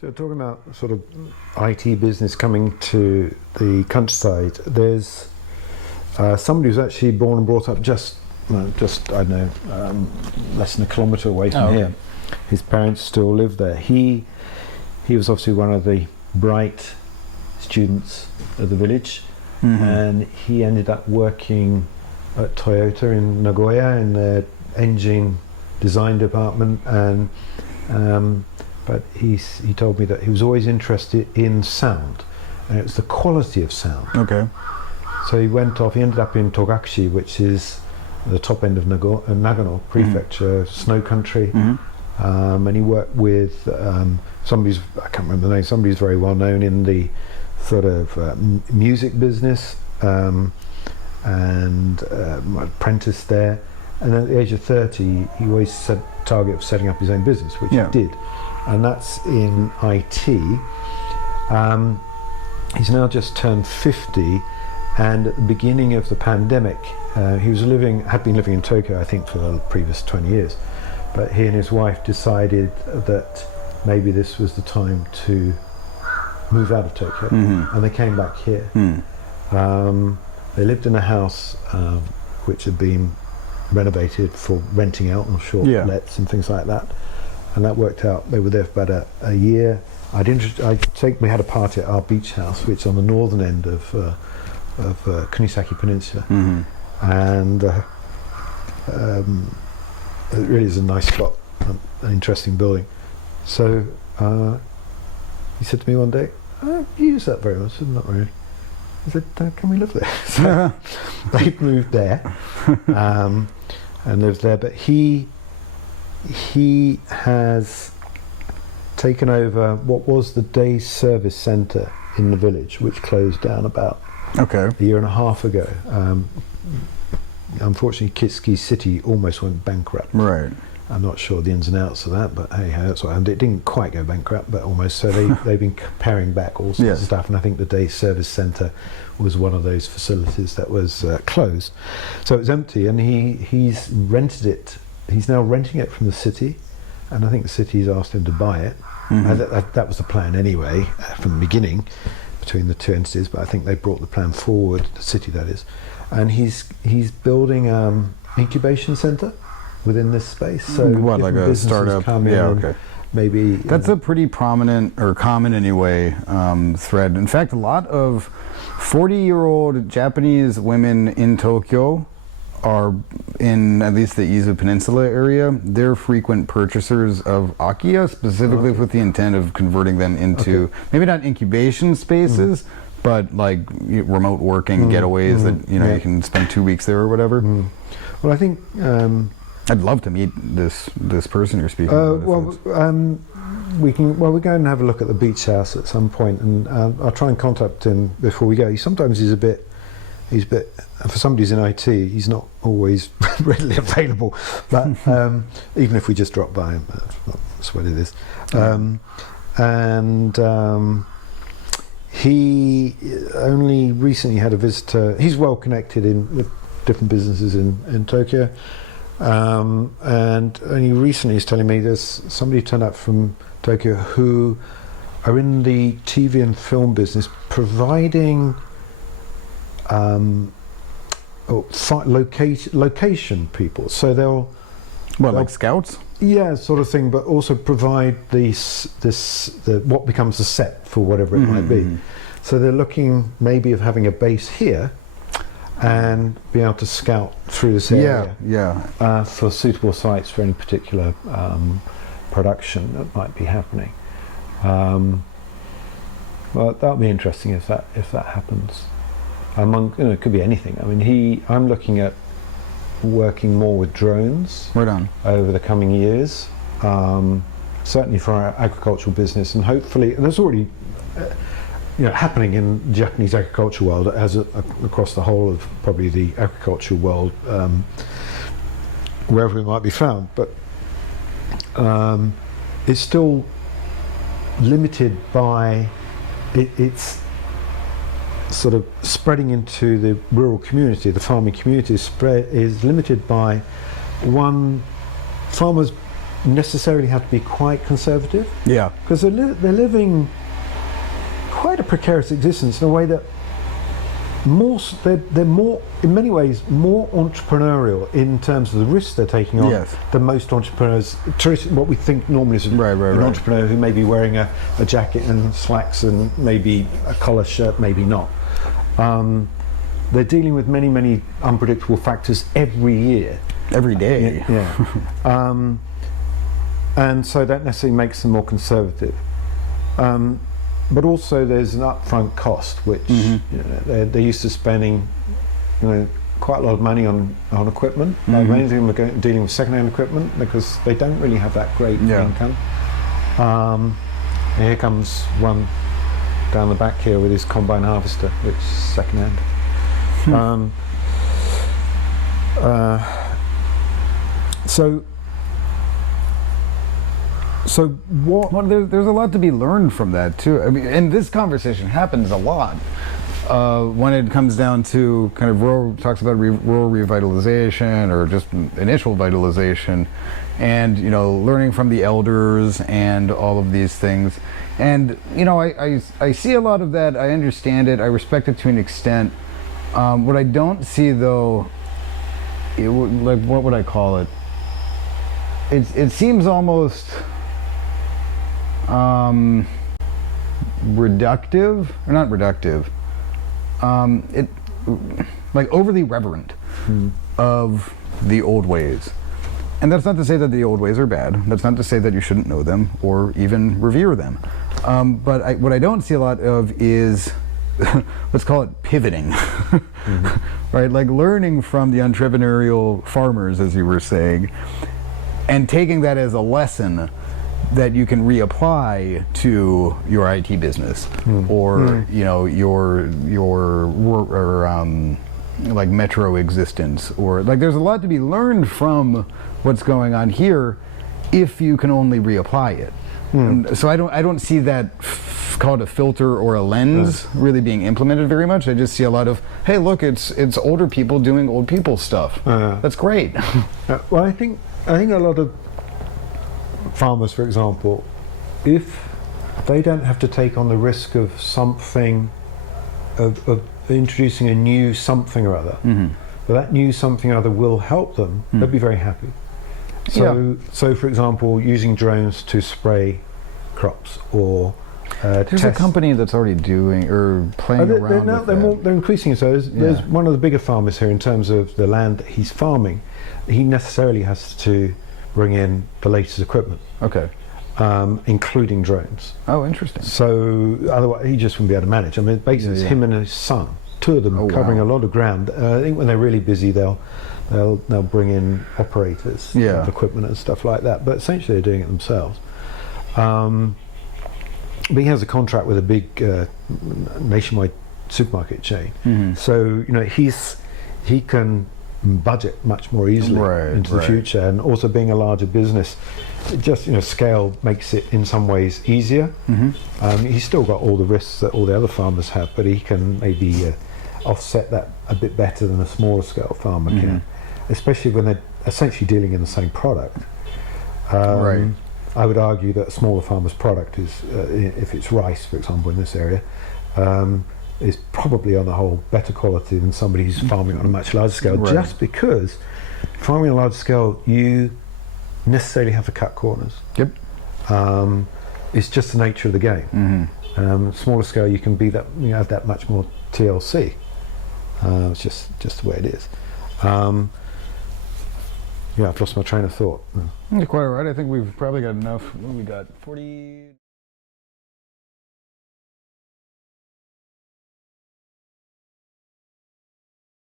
So talking about sort of IT business coming to the countryside, there's somebody who's actually born and brought up just I don't know, less than a kilometre away from here. His parents still live there. He was obviously one of the bright students of the village, and he ended up working at Toyota in Nagoya in their engine design department, and but he told me that he was always interested in sound, and it was the quality of sound. Okay. So he ended up in Togakushi, which is the top end of Nagano Prefecture, snow country, and he worked with somebody's, I can't remember the name, somebody's very well known in the sort of music business, and apprenticed there. And at the age of 30, he always set a target of setting up his own business, which he did. And that's in IT. He's now just turned 50, and at the beginning of the pandemic, he had been living in Tokyo, I think, for the previous 20 years. But he and his wife decided that maybe this was the time to move out of Tokyo, and they came back here. They lived in a house which had been renovated for renting out on short lets and things like that, and that worked out. They were there for about a year. We had a party at our beach house, which is on the northern end of Kunisaki Peninsula, and it really is a nice spot, an interesting building. So he said to me one day, "You use that very much?" I said, "Not really." I said, "Can we live there?" So they moved there and lived there. But he has taken over what was the day service centre in the village, which closed down about a year and a half ago. Unfortunately, Christie City almost went bankrupt. Right. I'm not sure the ins and outs of that, but hey, that's what happened. It didn't quite go bankrupt, but almost. So they've been paring back all sorts of stuff, and I think the day service centre was one of those facilities that was closed. So it was empty, and he's rented it. He's now renting it from the city, and I think the city's asked him to buy it. That was the plan anyway, from the beginning, between the two entities, but I think they brought the plan forward, the city that is. And he's building incubation centre within this space. So what, like a startup? Maybe that's a pretty prominent, or common anyway, thread. In fact, a lot of 40-year-old Japanese women in Tokyo are, in at least the Izu Peninsula area, they're frequent purchasers of Akiya, specifically with the intent of converting them into maybe not incubation spaces, but like remote working getaways that you can spend 2 weeks there or whatever. Well, I think I'd love to meet this person you're speaking about. We're going to have a look at the beach house at some point, and I'll try and contact him before we go. Sometimes he's a bit, for somebody who's in IT, he's not always readily available, but even if we just drop by him, that's what it is. He only recently had a visitor. He's well connected with different businesses in Tokyo, and only recently he's telling me there's somebody turned up from Tokyo who are in the TV and film business, providing location people. So they'll like scouts? Yeah, sort of thing, but also provide the what becomes the set for whatever it might be. So they're looking maybe of having a base here and be able to scout through this area for suitable sites for any particular production that might be happening. Well, that'll be interesting if that happens. It could be anything. I mean, I'm looking at working more with drones over the coming years, certainly for our agricultural business, and hopefully, and there's already happening in the Japanese agricultural world as across the whole of probably the agricultural world, wherever it might be found, but it's still limited by it's sort of spreading into the rural community. The farming community is limited by farmers necessarily have to be quite conservative, Yeah. because they're living quite a precarious existence in a way that they're more, in many ways, more entrepreneurial in terms of the risks they're taking on Yes. than most entrepreneurs. What we think normally is an entrepreneur who may be wearing a jacket and slacks and maybe a collar shirt, maybe not. They're dealing with many, many unpredictable factors every year. Every day. Yeah. And so that necessarily makes them more conservative. But also there's an upfront cost, which they're used to spending quite a lot of money on equipment. Many of them are dealing with second-hand equipment because they don't really have that great income. And here comes one down the back here with his combine harvester, which is second-hand. So what? Well, there's a lot to be learned from that too. I mean, and this conversation happens a lot when it comes down to kind of talks about rural revitalization or just initial vitalization, and learning from the elders and all of these things. And I see a lot of that. I understand it. I respect it to an extent. What I don't see though, what would I call it? It seems almost reductive, or not reductive, overly reverent of the old ways. And that's not to say that the old ways are bad. That's not to say that you shouldn't know them or even revere them. But what I don't see a lot of is, let's call it pivoting, right? Like learning from the entrepreneurial farmers, as you were saying, and taking that as a lesson that you can reapply to your IT business or your like metro existence, or like there's a lot to be learned from what's going on here if you can only reapply it. And so I don't see that called a filter or a lens really being implemented very much. I just see a lot of, hey, look, it's older people doing old people stuff. That's great. Well, I think a lot of farmers, for example, if they don't have to take on the risk of something, of introducing a new something or other, but that new something or other will help them, they'll be very happy. So for example, using drones to spray crops, or there's a company that's already doing or playing around with that. They're increasing it. So there's one of the bigger farmers here in terms of the land that he's farming. He necessarily has to bring in the latest equipment, including drones. Oh, interesting. So otherwise he just wouldn't be able to manage. I mean, basically it's him and his son, two of them covering a lot of ground. I think when they're really busy, they'll bring in operators of equipment and stuff like that. But essentially they're doing it themselves. But he has a contract with a big nationwide supermarket chain. So he can budget much more easily into the future, and also being a larger business, just scale makes it in some ways easier. He's still got all the risks that all the other farmers have, but he can maybe offset that a bit better than a smaller scale farmer can, especially when they're essentially dealing in the same product. I would argue that a smaller farmer's product is, if it's rice, for example, in this area, is probably on the whole better quality than somebody who's farming on a much larger scale, just because farming on a large scale you necessarily have to cut corners. It's just the nature of the game. Smaller scale you can be that, have that much more TLC. It's just the way it is. I've lost my train of thought. You're quite all right. I think we've probably got enough. What we got? 40.